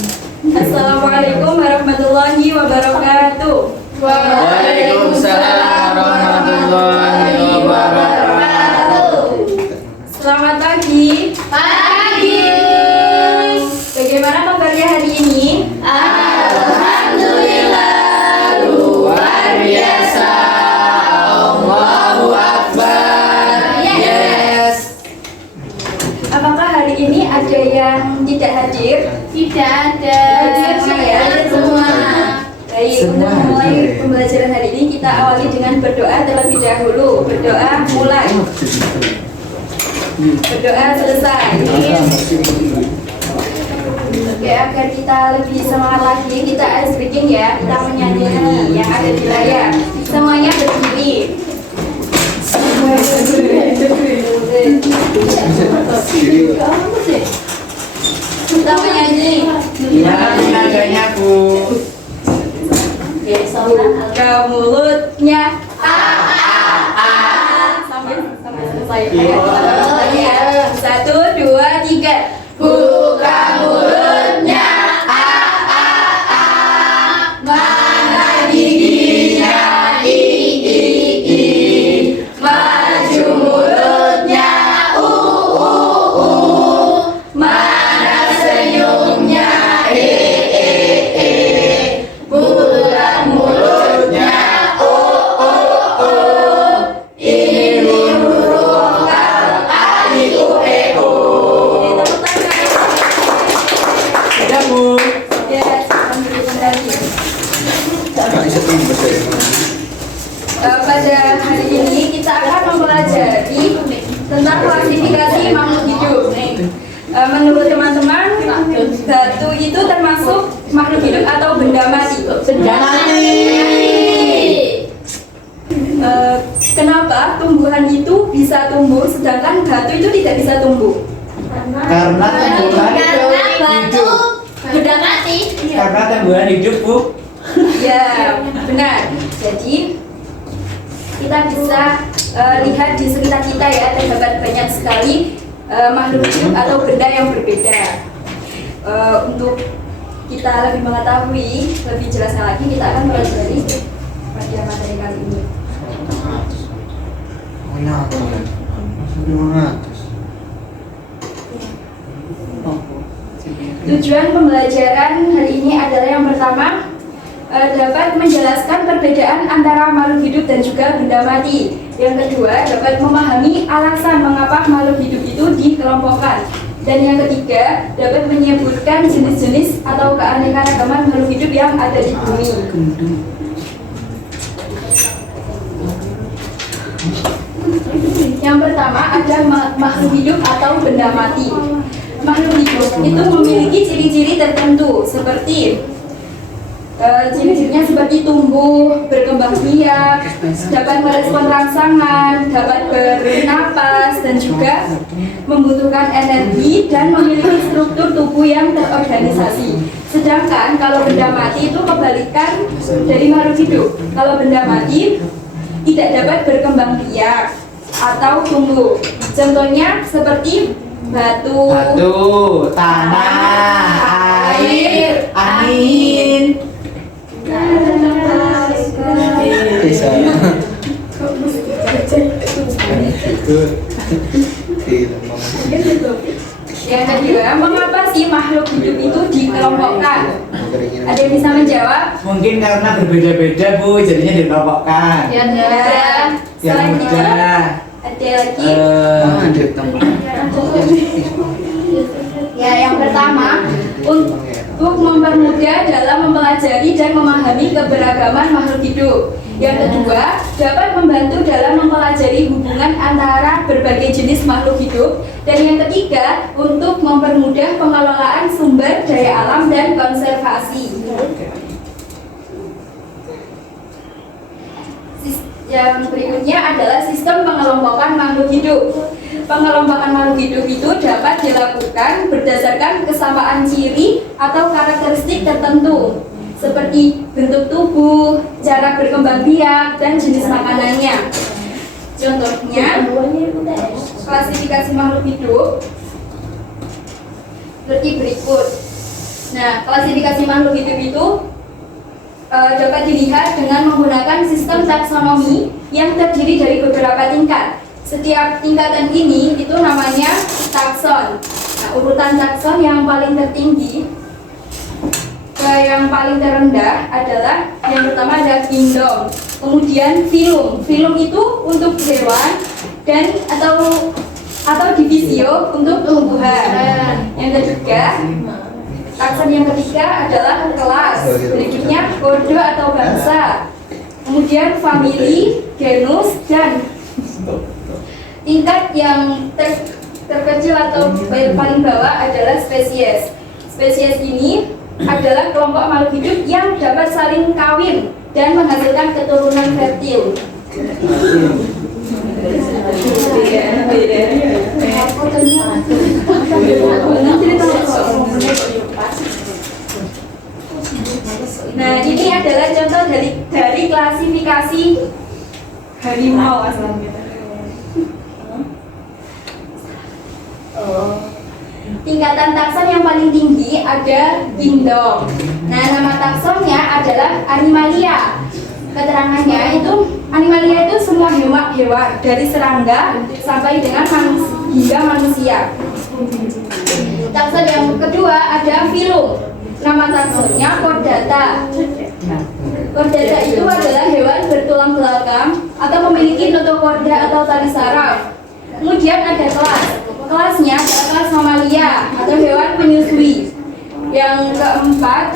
Assalamualaikum warahmatullahi wabarakatuh. Waalaikumsalam warahmatullahi wabarakatuh. Selamat pagi. Pagi. Bagaimana kabarnya hari ini? Alhamdulillah, luar biasa. Allahu Akbar. Yes. Apakah hari ini ada yang tidak hadir? Tidak ada. Hadir semua. Baik, untuk memulai pembelajaran hari ini kita awali dengan berdoa terlebih dahulu. Berdoa mulai. Berdoa selesai. Oke, agar kita lebih semangat lagi, kita ice breaking ya. Kita menyanyi yang ada di layar. Semuanya berdiri. Kita menyanyi. Gimana tenaganya, Bu? Oke, buka mulutnya. Sampai selesai. Ayo, kita bareng lagi ya. 1, 2, 3. Buka mulutnya. Mana giginya? Maju mulutnya. Mana senyumnya? Buka mulutnya. Ini huruf kal a i u e o. Sudah, Bu. Ya, sambil kembali. Pada hari ini kita akan mempelajari tentang klasifikasi makhluk hidup. Menurut teman-teman, batu itu termasuk makhluk hidup atau benda mati? Benda mati. Kenapa tumbuhan itu bisa tumbuh sedangkan batu itu tidak bisa tumbuh? Karena tumbuhan Batu benda mati. Karena tumbuhan hidup, Bu. Ya, benar. Jadi kita bisa lihat di sekitar kita ya, terdapat banyak sekali makhluk hidup atau benda yang berbeda. Untuk kita lebih mengetahui lebih jelasnya lagi, kita akan mempelajari pada materi kali ini. Tujuan pembelajaran hari ini adalah yang pertama, dapat menjelaskan perbedaan antara makhluk hidup dan juga benda mati. Yang kedua, dapat memahami alasan mengapa makhluk hidup itu dikelompokkan. Dan yang ketiga, dapat menyebutkan jenis-jenis atau keanekaragaman makhluk hidup yang ada di bumi. Yang pertama ada makhluk hidup atau benda mati. Makhluk hidup itu memiliki ciri-ciri tertentu seperti ciri-cirinya seperti tumbuh, berkembang biak, dapat merespon rangsangan, dapat bernapas, dan juga membutuhkan energi dan memiliki struktur tubuh yang terorganisasi. Sedangkan kalau benda mati itu kebalikan dari makhluk hidup. Kalau benda mati tidak dapat berkembang biak atau tumbuh. Contohnya seperti batu, tanah, air, angin. Bisa. Yang kedua, mengapa sih makhluk hidup itu dikelompokkan? Ada yang bisa menjawab? Mungkin karena berbeda-beda, Bu, jadinya dikelompokkan. Ya, Yang selain itu, mudah. ada lagi. Ya, yang pertama, untuk mempermudah dalam mempelajari dan memahami keberagaman makhluk hidup. Yang kedua, dapat membantu dalam mempelajari hubungan antara berbagai jenis makhluk hidup. Dan yang ketiga, untuk mempermudah pengelolaan sumber daya alam dan konservasi. Yang berikutnya adalah sistem pengelompokan makhluk hidup. Pengelompokan makhluk hidup itu dapat dilakukan berdasarkan kesamaan ciri atau karakteristik tertentu, seperti bentuk tubuh, cara berkembang biak, dan jenis makanannya. Contohnya, klasifikasi makhluk hidup seperti berikut. Nah, klasifikasi makhluk hidup itu dapat dilihat dengan menggunakan sistem taksonomi yang terdiri dari beberapa tingkat. Setiap tingkatan ini itu namanya takson. Nah, urutan takson yang paling tertinggi ke yang paling terendah adalah yang pertama ada kingdom, kemudian filum. Filum itu untuk hewan dan atau divisio untuk tumbuhan. Yang ketiga, takson yang ketiga adalah kelas. Berikutnya ordo atau bangsa. Kemudian famili, genus, dan tingkat yang terkecil atau paling bawah adalah spesies. Spesies ini adalah kelompok makhluk hidup yang dapat saling kawin dan menghasilkan keturunan fertil. Nah, ini adalah contoh dari klasifikasi harimau asalnya. Tingkatan takson yang paling tinggi ada kingdom. Nah, nama taksonnya adalah animalia. Keterangannya itu animalia itu semua hewan dari serangga sampai dengan hingga manusia. Takson yang kedua ada filum. Nama taksonnya Chordata. Chordata itu adalah hewan bertulang belakang atau memiliki notochorda atau tali saraf. Kemudian ada kelas. Kelasnya adalah kelas mamalia atau hewan penyusui. Yang keempat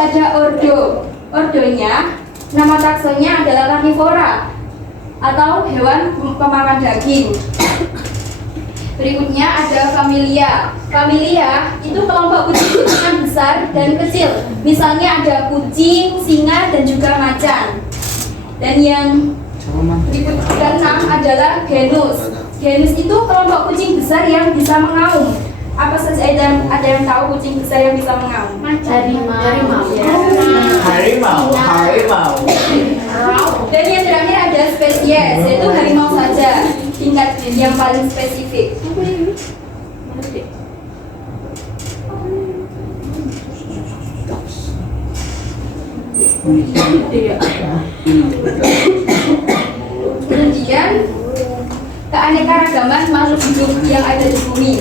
ada ordo. Ordonya, nama taksonnya adalah karnivora atau hewan pemakan daging. Berikutnya ada familia. Familia itu kelompok kucing yang besar dan kecil. Misalnya ada kucing, singa, dan juga macan. Dan yang berikut keenam adalah genus. Genus itu kelompok kucing besar yang bisa mengaum. Apa saja ada yang tahu kucing besar yang bisa mengaum? Harimau. Harimau. Dan yang terakhir ada spesies, yaitu harimau saja, tingkat yang paling spesifik. Kemudian keanekaragaman makhluk hidup yang ada di bumi.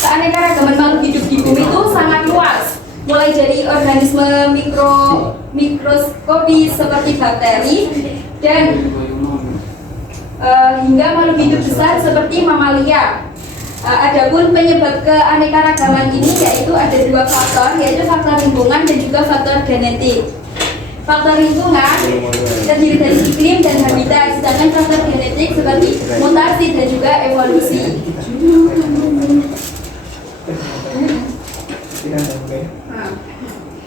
Keanekaragaman makhluk hidup di bumi itu sangat luas, mulai dari organisme mikroskopis seperti bakteri dan hingga makhluk hidup besar seperti mamalia. Adapun penyebab keanekaragaman ini yaitu ada dua faktor, yaitu faktor lingkungan dan juga faktor genetik. Faktor lingkungan terdiri dari iklim dan habitat, sedangkan faktor genetik seperti mutasi dan juga evolusi.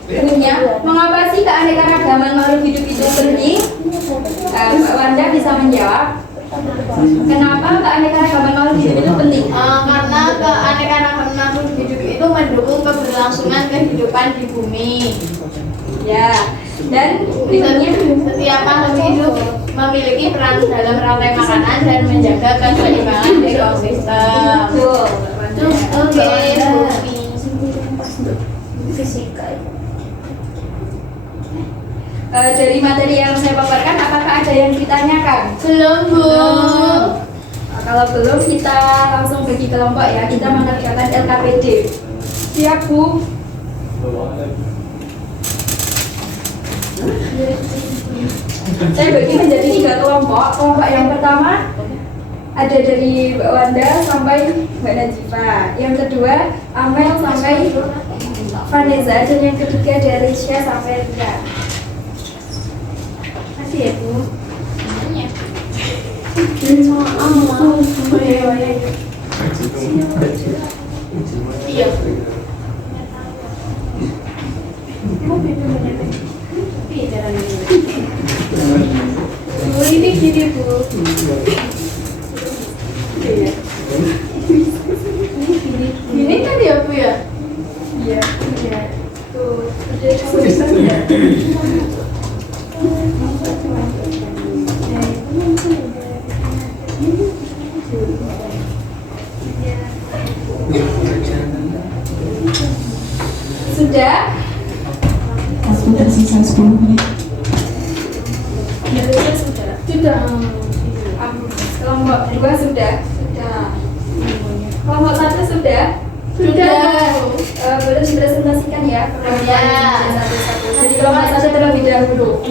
Berikutnya, mengapa sih keanekaragaman makhluk hidup itu penting? Mbak Wanda bisa menjawab. Kenapa keanekaragaman makhluk hidup itu penting? Karena keanekaragaman makhluk hidup itu mendukung keberlangsungan kehidupan di bumi. Ya, dan berikutnya Setiap makhluk hidup memiliki peran dalam rantai makanan dan menjaga keseimbangan ekosistem. Betul. Oke, Dari materi yang saya paparkan, apakah ada yang ditanyakan? belum Bu. Kalau belum, kita langsung bagi kelompok ya. Kita mengerjakan LKPD. Siap Bu? Saya bagi menjadi 3 kelompok. Kelompok yang pertama ada dari Mbak Wanda sampai Mbak Najifah. Yang kedua Amel sampai Vanessa, dan yang ketiga dari Rizka sampai Ria. Kasih ya Bu. Iya. Ini gini Bu. Ini kan ya Bu ya? Iya. Tuh. Sudah? Waktu tersisa 10 menit. Sudah. Kelompok 2 sudah? Sudah. Kelompok 1 sudah? Boleh dipresentasikan ya satu-satu. Jadi kelompok 1 terlebih dahulu.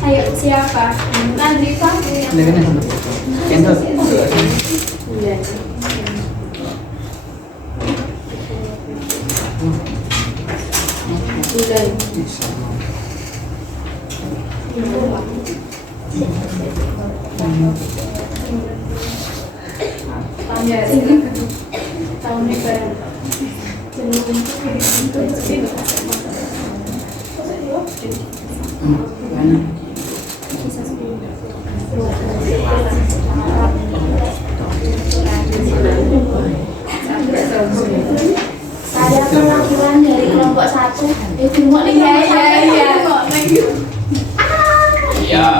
Ayo, siapa? Nandrifa. Kentut. Tahunnya baru. Saya perwakilan dari kelompok 1. Iya.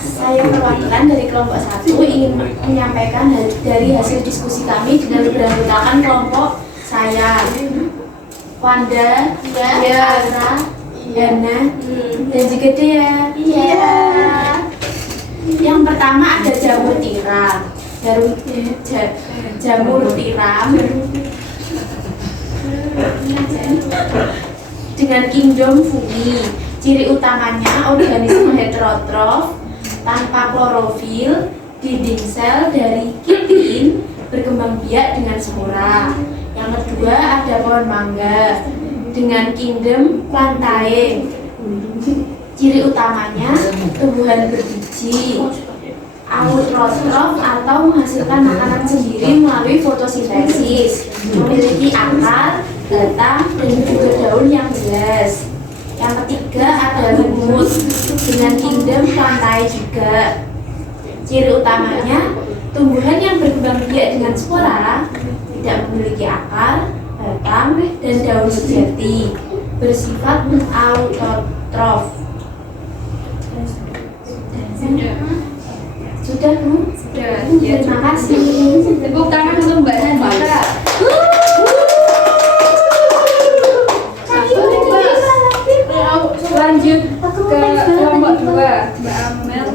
Saya perwakilan dari kelompok 1 ingin menyampaikan dari hasil diskusi kami dengan beranggotakan kelompok saya, Wanda, Azra, Hana, dan juga Dea. Yang pertama ada jamur tiram. Jamur tiram dengan kingdom fungi. Ciri utamanya organisme heterotrof tanpa klorofil, dinding sel dari kitin, berkembang biak dengan spora. Yang kedua ada pohon mangga dengan kingdom plantae. Ciri utamanya tumbuhan berbiji, autotrof atau menghasilkan makanan sendiri melalui fotosintesis, memiliki akar, batang, dan juga daun yang jelas. Yang ketiga ada lumut dengan kingdom plantae juga. Ciri utamanya tumbuhan yang berkembang biak dengan spora, tidak memiliki akar, batang, dan daun sejati, bersifat autotrof. Sudah, Bu? Sudah. Terima kasih. Tepuk tangan untuk Mbak Nandika. Lanjut ke kelompok 2, Mbak Amel.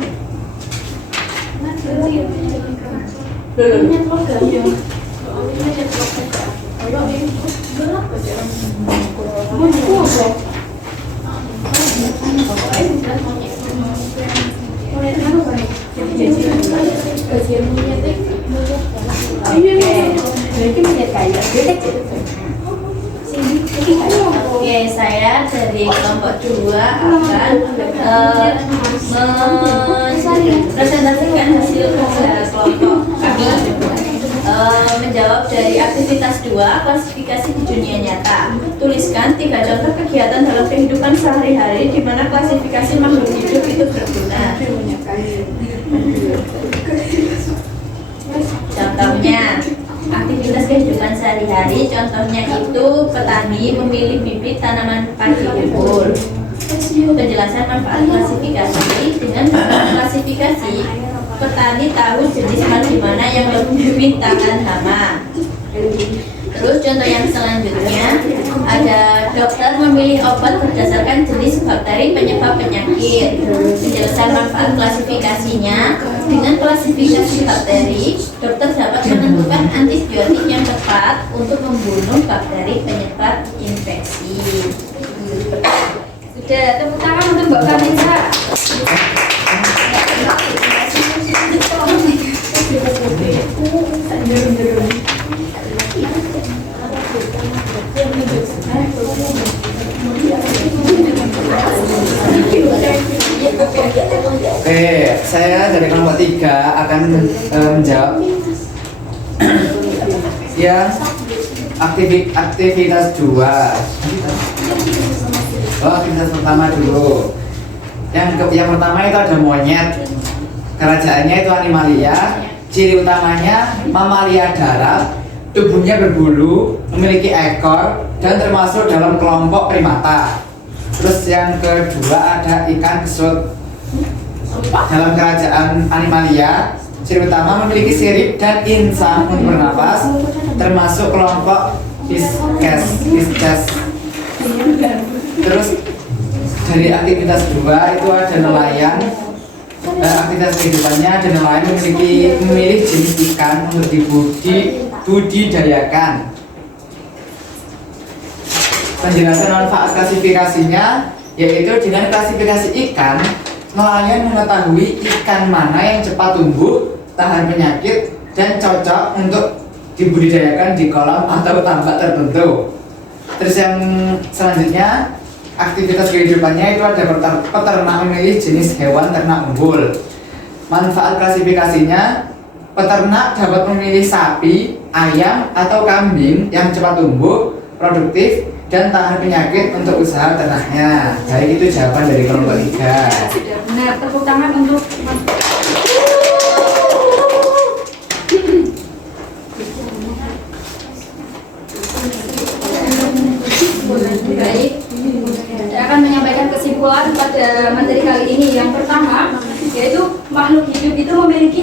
Oke, saya dari kelompok 2 akan mempresentasikan hasil kerja kelompok kami. Menjawab dari aktivitas 2, klasifikasi di dunia nyata. Tuliskan 3 contoh kegiatan dalam kehidupan sehari-hari di mana klasifikasi makhluk hidup itu berguna. Contohnya, aktivitas kehidupan sehari-hari, contohnya itu petani memilih bibit tanaman padi unggul. Penjelasan manfaat klasifikasi. Dengan klasifikasi, petani tahu jenis padi mana yang lebih tahan hama. Terus contoh yang selanjutnya, ada dokter memilih obat berdasarkan jenis bakteri penyebab penyakit. Penjelasan manfaat klasifikasinya, dengan klasifikasi bakteri, dokter dapat menentukan antibiotik yang tepat untuk membunuh bakteri penyebab infeksi. Sudah, tepuk tangan untuk Mbak Vanessa. Oke, saya dari kelompok 3 akan menjawab yang aktivitas 2. Aktivitas pertama dulu. Yang pertama itu ada monyet. Kerajaannya itu Animalia. Ciri utamanya mamalia darat, tubuhnya berbulu, memiliki ekor, dan termasuk dalam kelompok primata. Terus yang kedua ada ikan kesut. Dalam kerajaan Animalia, Ciri utama memiliki sirip dan insang untuk bernafas, termasuk kelompok Pisces. Terus dari aktivitas 2 itu ada nelayan. Aktivitas kehidupannya ada nelayan memilih jenis ikan untuk dibudidayakan. Penjelasan manfaat klasifikasinya yaitu dengan klasifikasi ikan, nelayan mengetahui ikan mana yang cepat tumbuh, tahan penyakit, dan cocok untuk dibudidayakan di kolam atau tambak tertentu. Terus yang selanjutnya, aktivitas kehidupannya itu ada peternak memilih jenis hewan ternak unggul. Manfaat klasifikasinya, peternak dapat memilih sapi, ayam, atau kambing yang cepat tumbuh, produktif, dan tahan penyakit untuk usaha ternaknya. Baik, itu jawaban dari kelompok 3. Sudah benar, tepuk tangan untuk baik. Saya akan menyampaikan kesimpulan pada materi kali ini. Yang pertama, yaitu makhluk hidup itu memiliki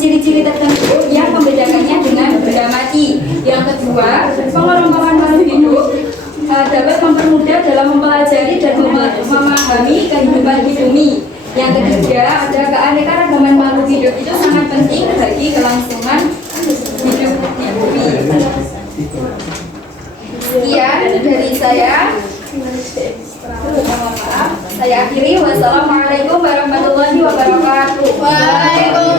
ciri-ciri tertentu yang membedakannya dengan benda mati. Yang kedua, pengelompokan makhluk hidup dapat mempermudah dalam mempelajari dan memahami kehidupan di bumi. Yang ketiga, ada keanekaragaman makhluk hidup itu sangat penting bagi kelangsungan hidup di bumi. Sekian dari saya. Mohon maaf. Saya akhiri. Wassalamualaikum warahmatullahi wabarakatuh. Waalaikumsalam.